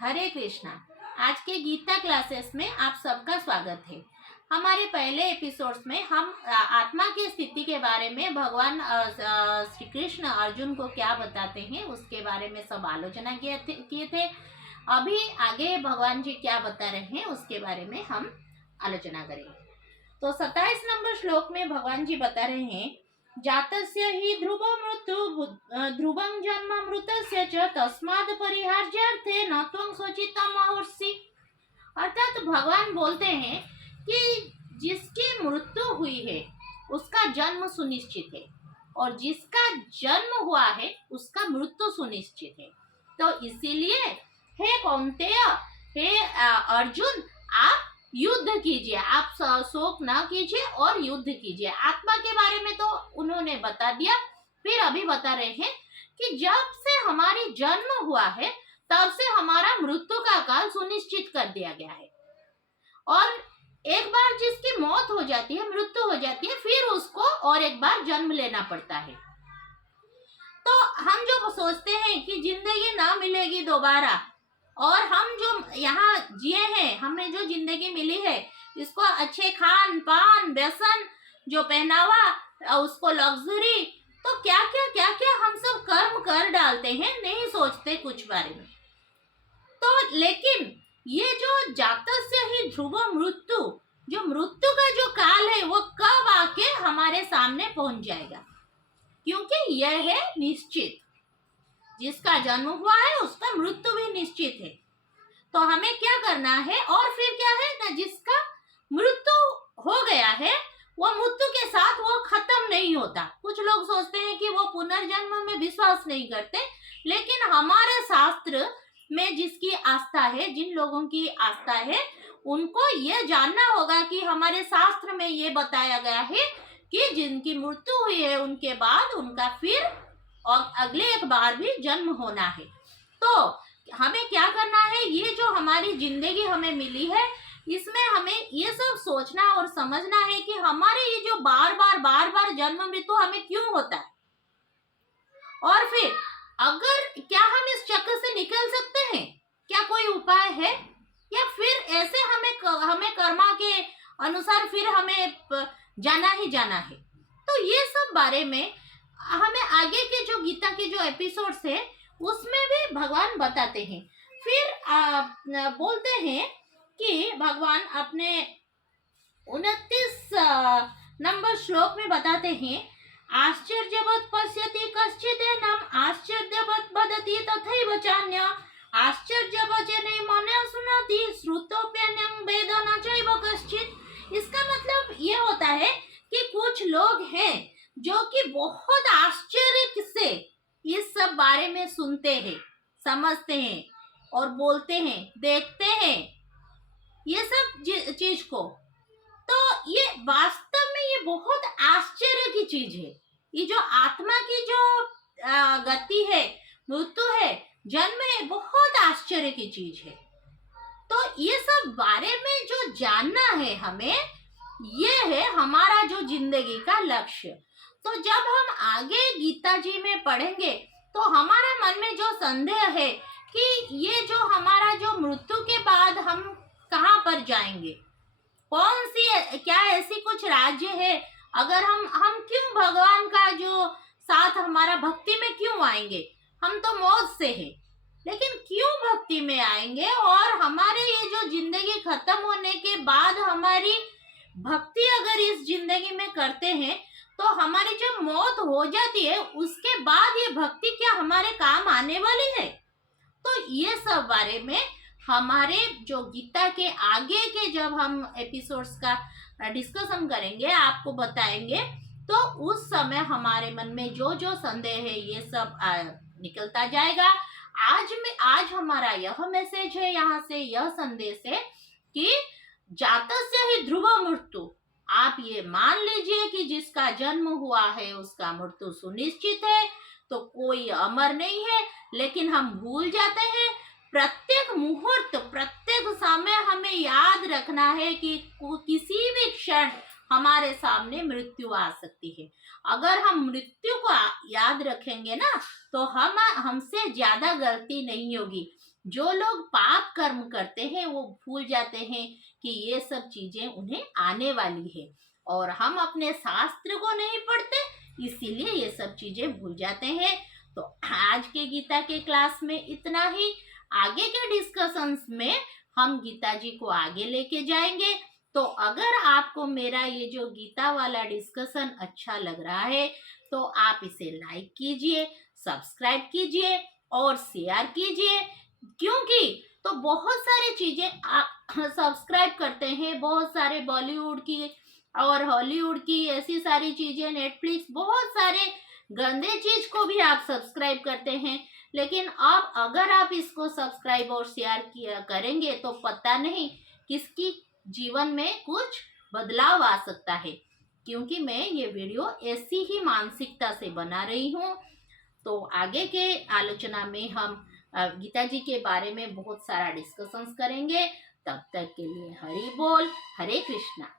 हरे कृष्णा। आज के गीता क्लासेस में आप सबका स्वागत है। हमारे पहले एपिसोड्स में हम आत्मा की स्थिति के बारे में भगवान श्री कृष्ण अर्जुन को क्या बताते हैं उसके बारे में सब आलोचना किए थे। अभी आगे भगवान जी क्या बता रहे हैं उसके बारे में हम आलोचना करेंगे। तो 27 नंबर श्लोक में भगवान जी बता रहे हैं, जातस्य हि ध्रुव मृत्यु ध्रुवं जन्म मृतस्य च तस्माद् परिहार्यार्थे न त्वं स्वचित्तं महर्षि। अर्थात भगवान बोलते हैं कि जिसकी मृत्यु हुई है उसका जन्म सुनिश्चित है और जिसका जन्म हुआ है उसका मृत्यु सुनिश्चित है। तो इसीलिए हे कौन्तेय, हे अर्जुन, आप युद्ध कीजिए, आप शोक न कीजिए और युद्ध कीजिए। आत्मा के बारे में तो उन्होंने बता दिया, फिर अभी बता रहे हैं कि जब से हमारी जन्म हुआ है तब से हमारा मृत्यु का काल सुनिश्चित कर दिया गया है और एक बार जिसकी मौत हो जाती है, मृत्यु हो जाती है, फिर उसको और एक बार जन्म लेना पड़ता है। तो हम जो सोचते हैं कि जिंदगी ना मिलेगी दोबारा और हम जो यहाँ जिए हैं, हमें जो जिंदगी मिली है इसको अच्छे खान पान, व्यसन, जो पहनावा, उसको लग्जरी, तो क्या क्या हम सब कर्म कर डालते हैं, नहीं सोचते कुछ बारे में। तो लेकिन ये जो जातस्य ही ध्रुव मृत्यु, जो मृत्यु का जो काल है वो कब आके हमारे सामने पहुंच जाएगा, क्योंकि यह है निश्चित। जिसका जन्म हुआ है उसका मृत्यु भी निश्चित है। तो हमें क्या करना है, और फिर क्या है ना, जिसका मृत्यु हो गया है वो मृत्यु के साथ वो खत्म नहीं होता। कुछ लोग सोचते हैं कि वो पुनर्जन्म में विश्वास नहीं करते, लेकिन हमारे शास्त्र में जिसकी आस्था है, जिन लोगों की आस्था है, उनको ये जानना होगा कि हमारे शास्त्र में ये बताया गया है कि जिनकी मृत्यु हुई है उनके बाद उनका फिर और अगले एक बार भी जन्म होना है। तो हमें क्या करना है, ये जो हमारी जिंदगी हमें मिली है इसमें हमें ये सब सोचना और समझना है कि हमारे ये जो बार बार जन्म मृत्यु हमें क्यों होता है, और फिर अगर क्या हम इस चक्र से निकल सकते हैं, क्या कोई उपाय है, या फिर ऐसे हमें कर्मा के अनुसार फिर हमें जाना ही जाना है। तो ये सब बारे में हमें आगे के जो गीता के जो एपिसोड्स है उसमें भी भगवान बताते हैं। फिर बोलते हैं कि भगवान अपने 29 नंबर श्लोक में बताते हैं, आश्चर्यवत् पश्यति कश्चिदेनम् आश्चर्यवत् वदति तथैव चान्य आश्चर्यवचने मने सुनति श्रुतोप्यन्यं वेद न चैव कश्चित्। इसका मतलब ये होता है कि कुछ लोग हैं जो कि बहुत आश्चर्य से इस सब बारे में सुनते हैं, समझते हैं और बोलते हैं, देखते हैं ये सब चीज को। तो ये वास्तव में ये बहुत आश्चर्य की चीज है। ये जो आत्मा की जो गति है, मृत्यु है, जन्म है, बहुत आश्चर्य की चीज है। तो ये सब बारे में जो जानना है हमें, ये है हमारा जो जिंदगी का लक्ष्य। तो जब हम आगे गीता जी में पढ़ेंगे तो हमारा मन में जो संदेह है कि ये जो हमारा जो मृत्यु के बाद हम कहाँ पर जाएंगे, कौन सी क्या ऐसी कुछ राज्य है, अगर हम क्यों भगवान का जो साथ हमारा भक्ति में क्यों आएंगे, हम तो मौज से हैं, लेकिन क्यों भक्ति में आएंगे, और हमारे ये जो जिंदगी खत्म होने के बाद हमारी भक्ति अगर इस जिंदगी में करते हैं तो हमारी जब मौत हो जाती है उसके बाद ये भक्ति क्या हमारे काम आने वाली है। तो ये सब बारे में हमारे जो गीता के आगे के जब हम एपिसोड्स का डिस्कशन करेंगे, आपको बताएंगे, तो उस समय हमारे मन में जो जो संदेह है ये सब निकलता जाएगा। आज हमारा यह मैसेज है, यहाँ से यह संदेश है कि जातस्य ही ध्रुव मृत्यु, आप ये मान लीजिए कि जिसका जन्म हुआ है उसका मृत्यु सुनिश्चित है। तो कोई अमर नहीं है, लेकिन हम भूल जाते हैं। प्रत्येक मुहूर्त, प्रत्येक समय हमें याद रखना है कि किसी भी क्षण हमारे सामने मृत्यु आ सकती है। अगर हम मृत्यु को याद रखेंगे ना तो हमसे ज्यादा गलती नहीं होगी, जो लोग पाप कर्म करते हैं वो भूल जाते हैं कि ये सब चीजें उन्हें आने वाली है, और हम अपने शास्त्र को नहीं पढ़ते इसीलिए ये सब चीजें भूल जाते हैं। तो आज के गीता के क्लास में इतना ही। आगे के डिस्कशंस में हम गीता जी को आगे लेके जाएंगे। तो अगर आपको मेरा ये जो गीता वाला डिस्कशन अच्छा लग रहा है तो आप इसे लाइक कीजिए, सब्सक्राइब कीजिए और शेयर कीजिए। क्योंकि तो बहुत सारी चीजें आप सब्सक्राइब करते हैं, बहुत सारे बॉलीवुड की और हॉलीवुड की ऐसी सारी चीजें, नेटफ्लिक्स, बहुत सारे गंदे चीज को भी आप सब्सक्राइब करते हैं। लेकिन अब अगर आप इसको सब्सक्राइब और शेयर किया करेंगे तो पता नहीं किसकी जीवन में कुछ बदलाव आ सकता है, क्योंकि मैं ये वीडियो ऐसी ही मानसिकता से बना रही हूँ। तो आगे के आलोचना में हम गीता जी के बारे में बहुत सारा डिस्कशंस करेंगे। तब तक के लिए हरि बोल, हरे कृष्णा।